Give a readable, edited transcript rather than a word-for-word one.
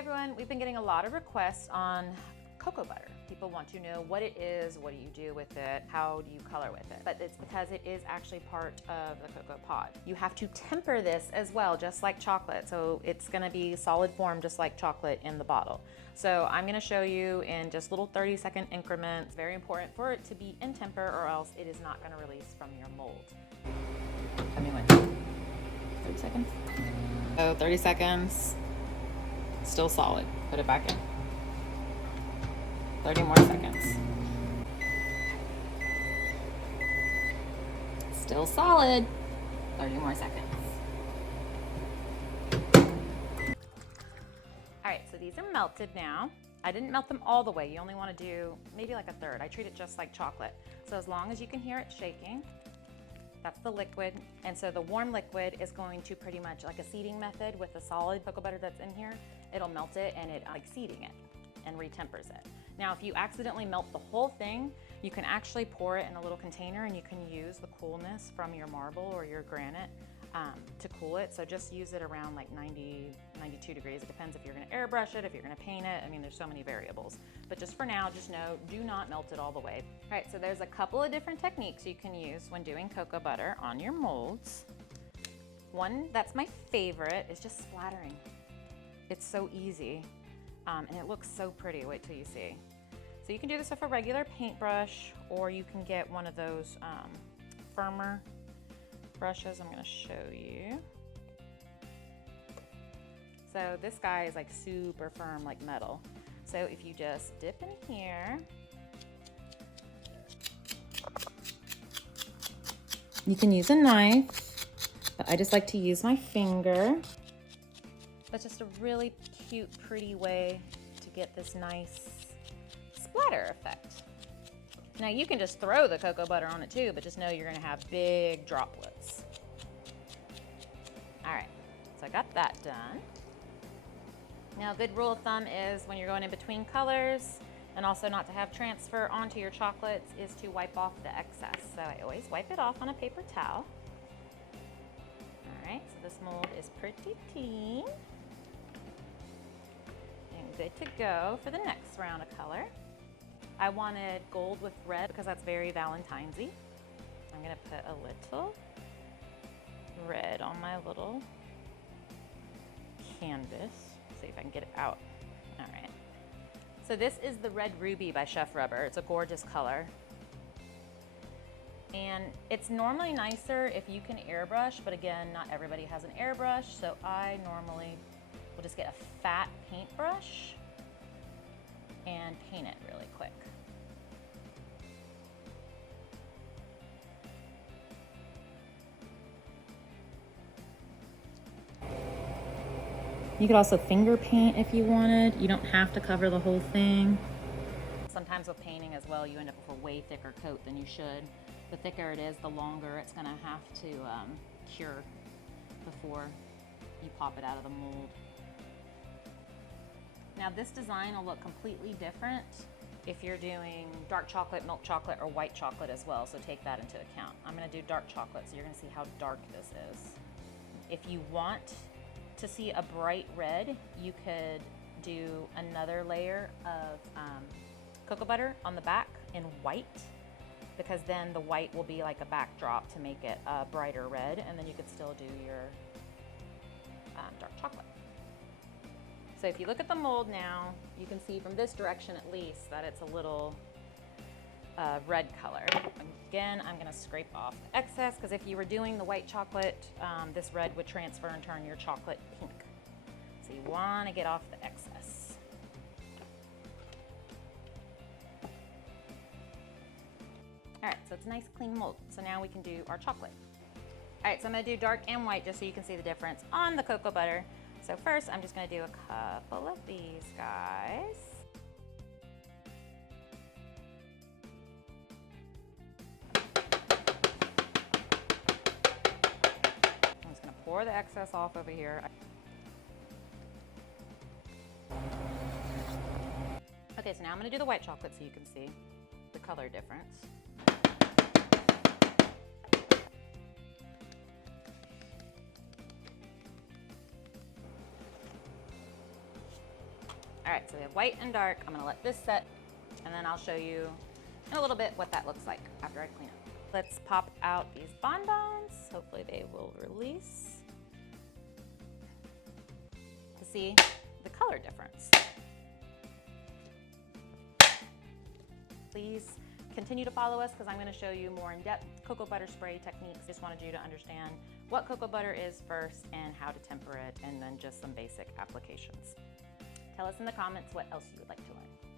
everyone, we've been getting a lot of requests on cocoa butter. People want to know what it is, what do you do with it, how do you color with it? But it's because it is actually part of the cocoa pod. You have to temper this as well, just like chocolate. So it's gonna be solid form, just like chocolate in the bottle. So I'm gonna show you in just little 30-second increments. Very important for it to be in temper or else it is not gonna release from your mold. Tell me when. 30 seconds? So 30 seconds, still solid. Put it back in. 30 more seconds. Still solid. 30 more seconds. All right, so these are melted now. I didn't melt them all the way. You only want to do maybe like a third. I treat it just like chocolate. So as long as you can hear it shaking, that's the liquid. And so the warm liquid is going to pretty much like a seeding method with the solid cocoa butter that's in here. It'll melt it and it like seeding it and retempers it. Now, if you accidentally melt the whole thing, you can actually pour it in a little container and you can use the coolness from your marble or your granite to cool it. So just use it around like 90, 92 degrees. It depends if you're gonna airbrush it, if you're gonna paint it. I mean, there's so many variables. But just for now, just know, do not melt it all the way. All right, so there's a couple of different techniques you can use when doing cocoa butter on your molds. One that's my favorite is just splattering. It's so easy. And it looks so pretty. Wait till you see. So you can do this with a regular paintbrush, or you can get one of those firmer brushes. I'm going to show you. So this guy is like super firm, like metal. So if you just dip in here, you can use a knife, but I just like to use my finger. That's just a really cute, pretty way to get this nice splatter effect. Now you can just throw the cocoa butter on it too, but just know you're gonna have big droplets. All right, so I got that done. Now a good rule of thumb is when you're going in between colors and also not to have transfer onto your chocolates is to wipe off the excess. So I always wipe it off on a paper towel. All right, so this mold is pretty clean. Good to go for the next round of color. I wanted gold with red because that's very Valentine's-y. I'm gonna put a little red on my little canvas. See if I can get it out. All right. So this is the Red Ruby by Chef Rubber. It's a gorgeous color. And it's normally nicer if you can airbrush, but again, not everybody has an airbrush, so I normally will just get a fat paintbrush and paint it really quick. You could also finger paint if you wanted. You don't have to cover the whole thing. Sometimes with painting as well, you end up with a way thicker coat than you should. The thicker it is, the longer it's gonna have to cure before you pop it out of the mold. Now this design will look completely different if you're doing dark chocolate, milk chocolate, or white chocolate as well, so take that into account. I'm gonna do dark chocolate, so you're gonna see how dark this is. If you want to see a bright red, you could do another layer of cocoa butter on the back in white, because then the white will be like a backdrop to make it a brighter red, and then you could still do your dark chocolate. So if you look at the mold now, you can see from this direction at least that it's a little red color. Again, I'm gonna scrape off the excess because if you were doing the white chocolate, this red would transfer and turn your chocolate pink. So you wanna get off the excess. All right, so it's a nice clean mold. So now we can do our chocolate. All right, so I'm gonna do dark and white just so you can see the difference on the cocoa butter. So first, I'm just gonna do a couple of these guys. I'm just gonna pour the excess off over here. Okay, so now I'm gonna do the white chocolate so you can see the color difference. All right, so we have white and dark. I'm gonna let this set, and then I'll show you in a little bit what that looks like after I clean it. Let's pop out these bonbons. Hopefully they will release to see the color difference. Please continue to follow us because I'm going to show you more in-depth cocoa butter spray techniques. Just wanted you to understand what cocoa butter is first and how to temper it, and then just some basic applications. Tell us in the comments what else you would like to learn.